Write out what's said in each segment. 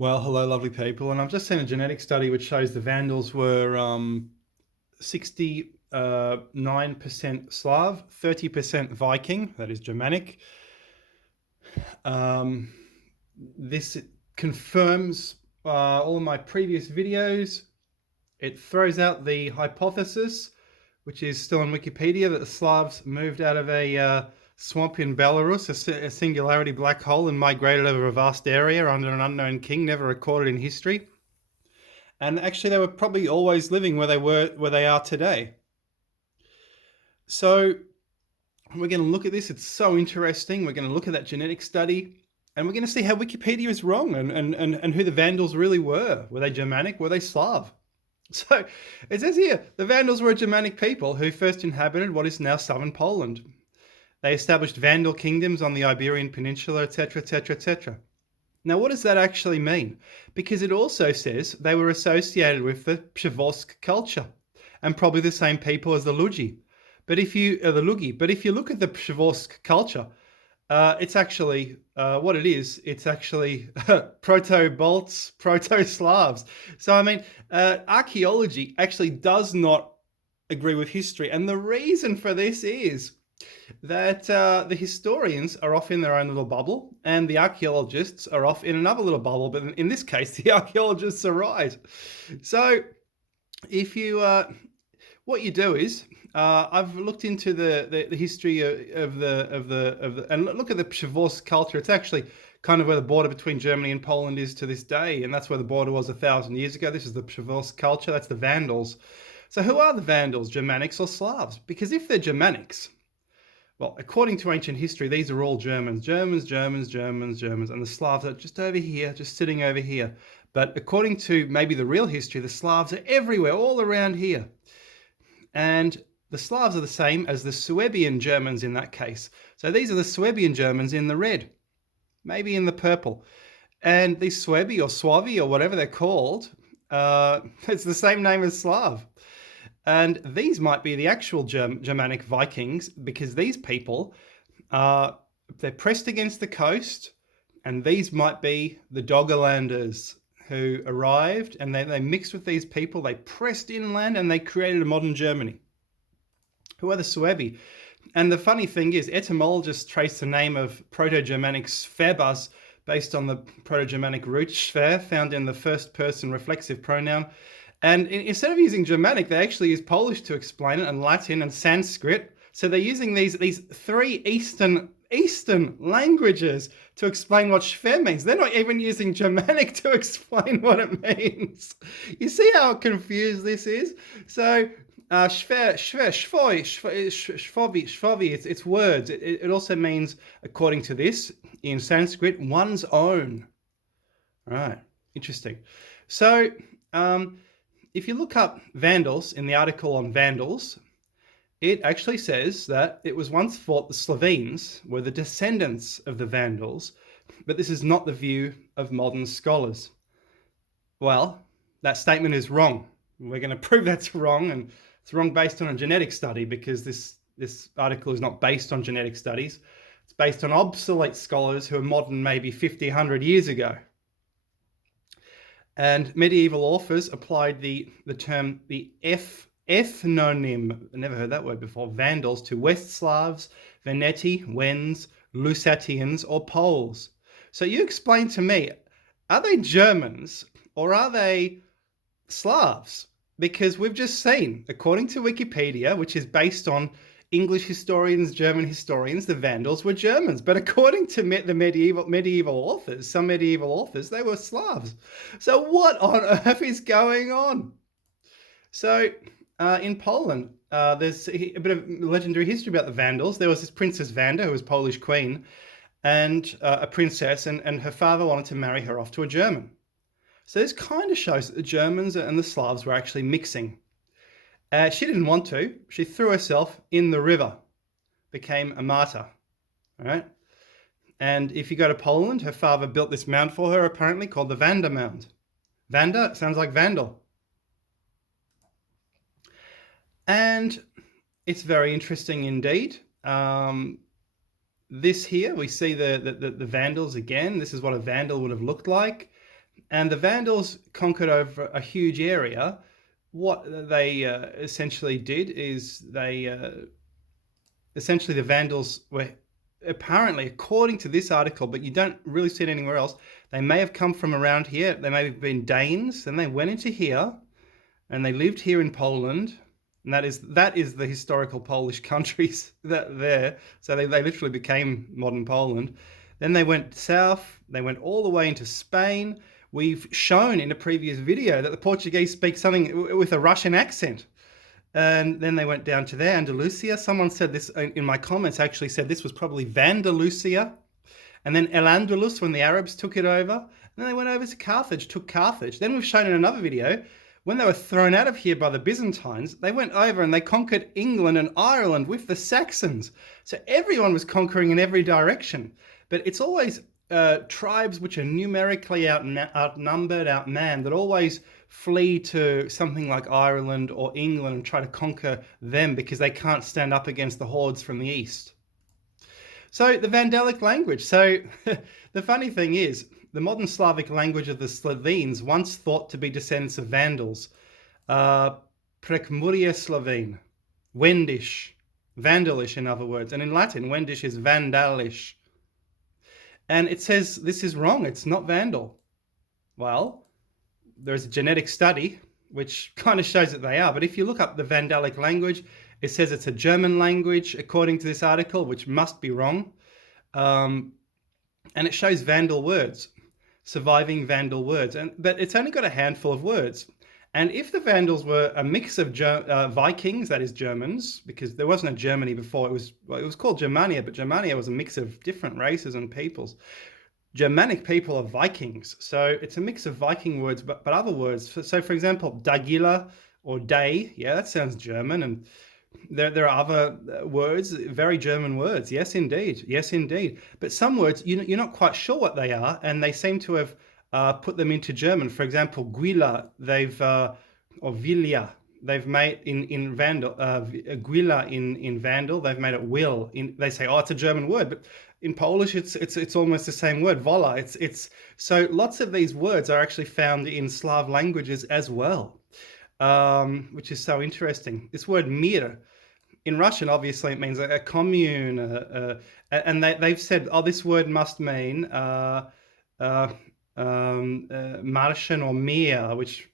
Well, hello, lovely people. And I've just seen a genetic study which shows the Vandals were 69% Slav, 30% Viking, that is Germanic. Um, this confirms all of my previous videos. It throws out the hypothesis, which is still on Wikipedia, that the Slavs moved out of a swamp in Belarus, a singularity black hole, and migrated over a vast area under an unknown king, never recorded in history. And actually, they were probably always living where they are today. So we're going to look at this. It's so interesting. We're going to look at that genetic study, and we're going to see how Wikipedia is wrong and who the Vandals really were. Were they Germanic? Were they Slav? So it says here, the Vandals were a Germanic people who first inhabited what is now southern Poland. They established Vandal kingdoms on the Iberian Peninsula, etc., etc., etc. Now, what does that actually mean? Because it also says they were associated with the Przeworsk culture, and probably the same people as the Lugi. But if you look at the Przeworsk culture, it's actually what it is. It's actually proto-Balts, proto-Slavs. So I mean, archaeology actually does not agree with history, and the reason for this is that the historians are off in their own little bubble and the archaeologists are off in another little bubble. But in this case, the archaeologists are right. So if you, what you do is, I've looked into the history of the and look at the Przeworsk culture. It's actually kind of where the border between Germany and Poland is to this day, and that's where the border was 1,000 years ago. This is the Przeworsk culture. That's the Vandals. So who are the Vandals, Germanics or Slavs? Because if they're Germanics, well, according to ancient history, these are all Germans, and the Slavs are just over here, just sitting over here. But according to maybe the real history, the Slavs are everywhere, all around here. And the Slavs are the same as the Suebian Germans in that case. So these are the Suebian Germans in the red, maybe in the purple. And these Suebi or Swavi or whatever they're called, it's the same name as Slav. And these might be the actual Germanic Vikings, because these people, they're pressed against the coast, and these might be the Doggerlanders who arrived, and they mixed with these people, they pressed inland, and they created a modern Germany. Who are the Suebi? And the funny thing is, etymologists trace the name of Proto-Germanic Svebas based on the Proto-Germanic root Sver, found in the first person reflexive pronoun. And instead of using Germanic, they actually use Polish to explain it, and Latin and Sanskrit. So they're using these three Eastern languages to explain what Shver means. They're not even using Germanic to explain what it means. You see how confused this is? So Shver, Shvovi, it's words. It also means, according to this, in Sanskrit, one's own. All right, interesting. So if you look up Vandals in the article on Vandals, it actually says that it was once thought the Slovenes were the descendants of the Vandals, but this is not the view of modern scholars. Well, that statement is wrong. We're going to prove that's wrong, and it's wrong based on a genetic study, because this article is not based on genetic studies. It's based on obsolete scholars who are modern maybe 50, 100 years ago. And medieval authors applied the term, the ethnonym, I never heard that word before, Vandals, to West Slavs, Veneti, Wends, Lusatians, or Poles. So you explain to me, are they Germans or are they Slavs? Because we've just seen, according to Wikipedia, which is based on English historians, German historians, the Vandals were Germans. But according to the medieval authors, some medieval authors, they were Slavs. So what on earth is going on? So in Poland, there's a bit of legendary history about the Vandals. There was this Princess Wanda, who was Polish queen, and a princess, and her father wanted to marry her off to a German. So this kind of shows that the Germans and the Slavs were actually mixing. She didn't want to. She threw herself in the river, became a martyr. All right. And if you go to Poland, her father built this mound for her, apparently, called the Wanda Mound. Wanda sounds like Vandal. And it's very interesting indeed. This here, we see the Vandals again. This is what a Vandal would have looked like. And the Vandals conquered over a huge area. What they essentially did is essentially the Vandals were apparently, according to this article, but you don't really see it anywhere else, they may have come from around here. They may have been Danes, then they went into here, and they lived here in Poland, and that is the historical Polish countries that there. So they literally became modern Poland. Then they went south. They went all the way into Spain. We've shown in a previous video that the Portuguese speak something with a Russian accent. And then they went down to there, Andalusia. Someone said this in my comments, actually said this was probably Vandalusia. And then El Andalus, when the Arabs took it over. And then they went over to Carthage, took Carthage. Then we've shown in another video, when they were thrown out of here by the Byzantines, they went over and they conquered England and Ireland with the Saxons. So everyone was conquering in every direction. But it's always tribes which are numerically outnumbered, outmanned, that always flee to something like Ireland or England and try to conquer them because they can't stand up against the hordes from the east. So the Vandalic language. So the funny thing is, the modern Slavic language of the Slovenes, once thought to be descendants of Vandals, Prekmuria Slovene, Wendish, Vandalish in other words, and in Latin, Wendish is Vandalish. And it says this is wrong, it's not Vandal. Well, there's a genetic study which kind of shows that they are, but if you look up the Vandalic language, it says it's a German language, according to this article, which must be wrong. And it shows Vandal words, surviving Vandal words, but it's only got a handful of words. And if the Vandals were a mix of Vikings, that is Germans, because there wasn't a Germany before, it was called Germania, but Germania was a mix of different races and peoples. Germanic people are Vikings, so it's a mix of Viking words, but other words. So, for example, Dagila or Day, yeah, that sounds German, and there are other words, very German words. Yes, indeed. Yes, indeed. But some words, you're not quite sure what they are, and they seem to have put them into German. For example, Guila, or Vilja, they've made in Vandal, Guila in Vandal, they've made it will. They say, oh, it's a German word, but in Polish, it's almost the same word, vola. So lots of these words are actually found in Slav languages as well. Which is so interesting. This word mir, in Russian, obviously, it means a commune, and they've said, oh, this word must mean Martian or mir, which,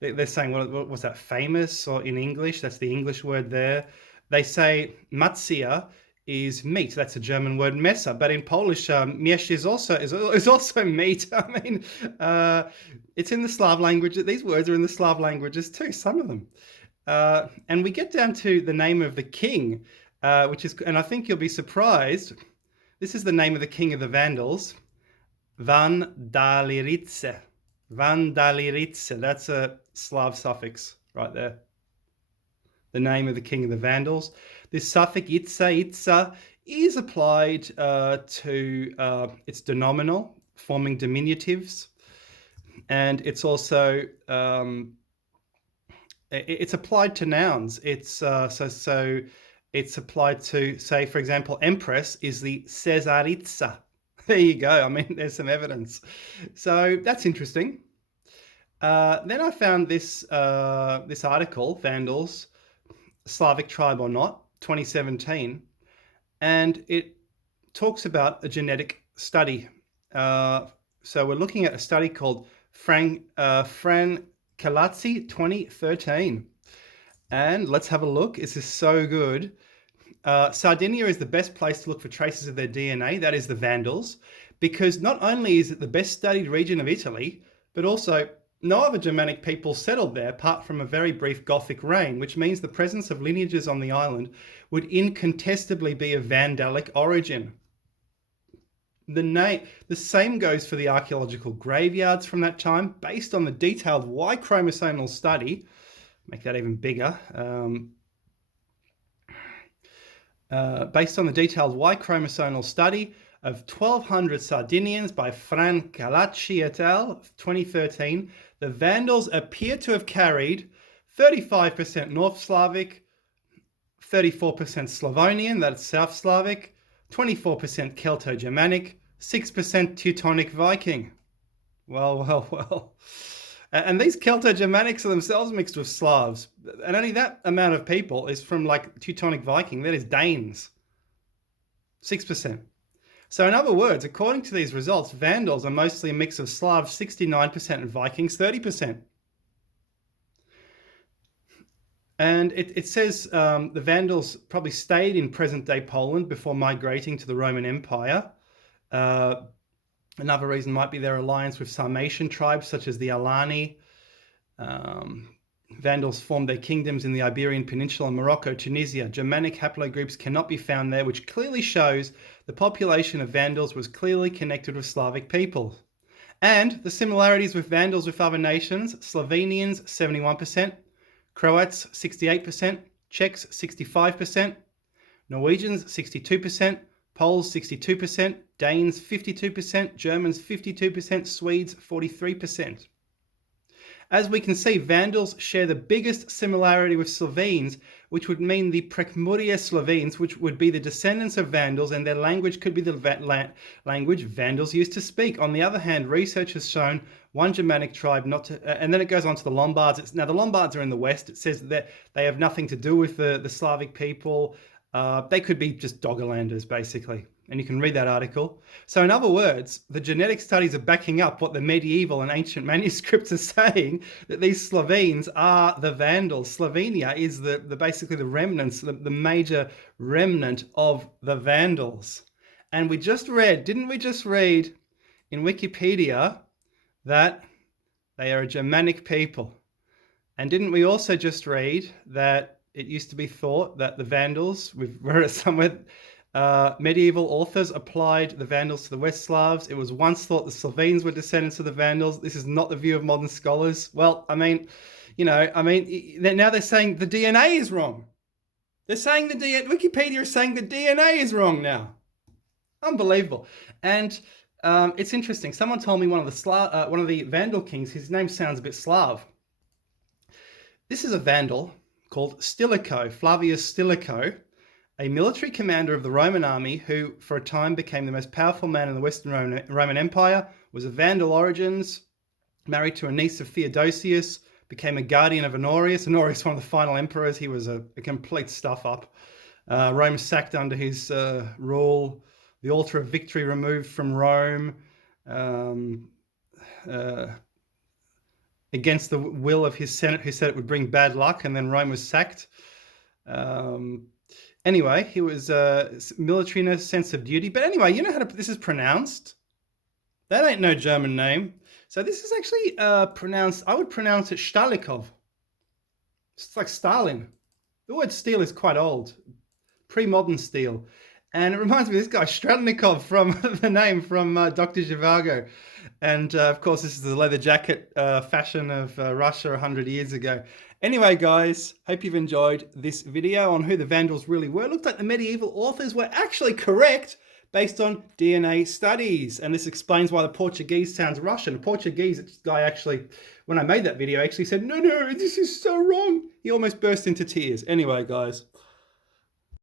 they're saying, what was that, famous, or in English, that's the English word there. They say Matzia is meat. That's a German word, mesa. But in Polish, miesz is also meat. I mean, it's in the Slav language. These words are in the Slav languages too, some of them. And we get down to the name of the king, which is, and I think you'll be surprised, this is the name of the king of the Vandals, Vandaliritse. Vandaliritse, that's a Slav suffix right there. The name of the king of the Vandals. This suffix itsa is applied to its denominal, forming diminutives, and it's also it's applied to nouns. It's so it's applied to, say, for example, empress is the Caesaritsa. There you go. I mean, there's some evidence. So that's interesting. Then I found this article, Vandals, Slavic tribe or not, 2017, and it talks about a genetic study. So we're looking at a study called Fran Calazzi 2013, and let's have a look. This is so good. Sardinia is the best place to look for traces of their DNA, that is the Vandals, because not only is it the best studied region of Italy, but also no other Germanic people settled there apart from a very brief Gothic reign, which means the presence of lineages on the island would incontestably be of Vandalic origin. The same goes for the archaeological graveyards from that time, based on the detailed Y chromosomal study. Make that even bigger. Based on the detailed Y chromosomal study of 1,200 Sardinians by Fran Calacci et al. 2013, the Vandals appear to have carried 35% North Slavic, 34% Slavonian, that's South Slavic, 24% Celto-Germanic, 6% Teutonic Viking. Well, well, well. And these Celto-Germanics are themselves mixed with Slavs. And only that amount of people is from like Teutonic Viking. That is Danes. 6%. So in other words, according to these results, Vandals are mostly a mix of Slavs, 69%, and Vikings, 30%. And it says the Vandals probably stayed in present-day Poland before migrating to the Roman Empire. Another reason might be their alliance with Sarmatian tribes such as the Alani. Vandals formed their kingdoms in the Iberian Peninsula, Morocco, Tunisia. Germanic haplogroups cannot be found there, which clearly shows the population of Vandals was clearly connected with Slavic people. And the similarities with Vandals with other nations: Slovenians 71%, Croats 68%, Czechs 65%, Norwegians 62%, Poles 62%, Danes 52%, Germans 52%, Swedes 43%. As we can see, Vandals share the biggest similarity with Slovenes, which would mean the Prekmurje Slovenes, which would be the descendants of Vandals, and their language could be the language Vandals used to speak. On the other hand, research has shown one Germanic tribe not to, and then it goes on to the Lombards. Now the Lombards are in the west. It says that they have nothing to do with the Slavic people. They could be just Doggerlanders, basically. And you can read that article. So in other words, the genetic studies are backing up what the medieval and ancient manuscripts are saying, that these Slovenes are the Vandals. Slovenia is basically the remnants, the major remnant of the Vandals. And we just read, didn't we just read in Wikipedia that they are a Germanic people? And didn't we also just read that it used to be thought that the Vandals, we've read it somewhere, medieval authors applied the Vandals to the West Slavs. It was once thought the Slovenes were descendants of the Vandals. This is not the view of modern scholars. Well, now they're saying the DNA is wrong. They're saying Wikipedia is saying the DNA is wrong now. Unbelievable. And it's interesting. Someone told me one of the Vandal kings, his name sounds a bit Slav. This is a Vandal called Stilicho, Flavius Stilicho, a military commander of the Roman army who for a time became the most powerful man in the Western Roman Empire, was of Vandal origins, married to a niece of Theodosius, became a guardian of Honorius. Honorius, one of the final emperors. He was a complete stuff-up. Rome sacked under his rule. The altar of victory removed from Rome against the will of his Senate, who said it would bring bad luck, and then Rome was sacked. Anyway, he was militariness, sense of duty. But anyway, you know how this is pronounced? That ain't no German name. So this is actually pronounced, I would pronounce it Stalikov. It's like Stalin. The word steel is quite old, pre-modern steel. And it reminds me of this guy, Stratnikov, from the name from Dr. Zhivago. And of course, this is the leather jacket fashion of Russia 100 years ago. Anyway, guys, hope you've enjoyed this video on who the Vandals really were. It looked like the medieval authors were actually correct based on DNA studies. And this explains why the Portuguese sounds Russian. The Portuguese guy actually, when I made that video, actually said, no, this is so wrong. He almost burst into tears. Anyway, guys,